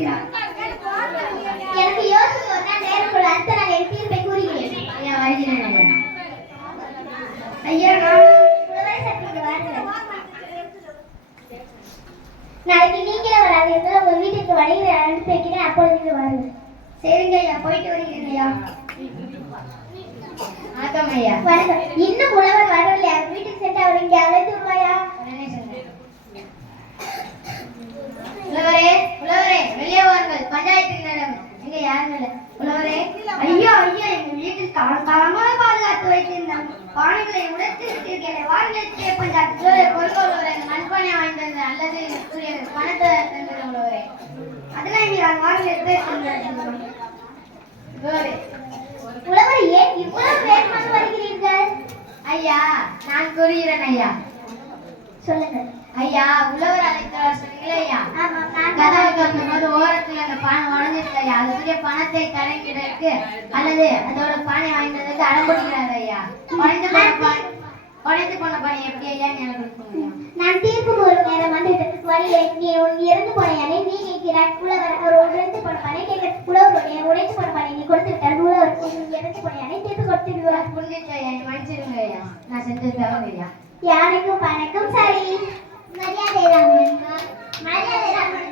இருக்கிறார். எனக்கு யோசனை ஒன்றா நேரக்குள்ள அடுத்த நாள் என் தீர்ப்பை கூறுகிறேன். ஐயா வருகிறேன் ஐயா. ஐயா நான் உழவரை சற்று வாருங்கள். நாளைக்கு நீங்களே வராதீர்கள். உங்க வீட்டுக்கு வழிகளை அனுப்பி வைக்கிறேன். அப்பொழுது வாருங்கள். சரிங்க ஐயா, போயிட்டு வருகிறேன் ஐயா. வணக்கம் ஐயா. வணக்கம். இன்னும் உழவர் வரவில்லை. அவர் வீட்டுக்கு சென்று அவர் இங்கே அழைத்து விடுவாயா? உழவரே உழவரே வெளியே வாருங்கள். பஞ்சாயத்து நேரம். எங்க யாரும் இல்லை. உழவரே. ஐயா ஐயா, எங்க வீட்டில் காலமாக பாதுகாத்து வைத்திருந்தாங்க. பானைகளை உடைத்து விட்டீர்களே. வாருங்கள் பஞ்சாயத்து. பொருள் உழவரே, மண்பானை வாங்கிட்டு அல்லது பணத்தை தந்தது உழவரே. அதெல்லாம் இங்கே வாருங்கள். உழவரே, ஏன் இவ்வளவு வேகமாக வருகிறீர்கள்? ஐயா நான் கூறுகிறேன் ஐயா. சொல்லுங்க ஐயா. உழவர் அழைத்தார் சொன்னீங்களே ஐயா. கதவை திறந்தபோது ஓரத்தில் அந்த பானை உடஞ்சிருக்கு ஐயா. அதுக்குரிய பணத்தை தரங்கிறதுக்கு அல்லது அதோட பானை வாங்கினதுக்கு அடம்பிடிக்கிறாரு ஐயா. உடைந்து போன பானை எப்படி ஐயா ஞாபகம்? நான் தீர்ப்பு ஒரு நேரம் வந்துட்டு வழியை நீ இறந்து போனையானே நீ கேட்கிறாய். உழவர் ஒரு உடைந்து போன பானை கேட்க உழவருடைய உடைந்து போன பானை நீ கொடுத்து விட்டார். உழவர் இறந்து போனையானே தீர்ப்பு கொடுத்து விடுவார். புரிஞ்சிச்சு ஐயா, நீ மன்னிச்சிருங்க ஐயா. நான் செஞ்சது தவறு ஐயா. யாருக்கும் பணக்கும் சரி. மரியாதை ராமன்.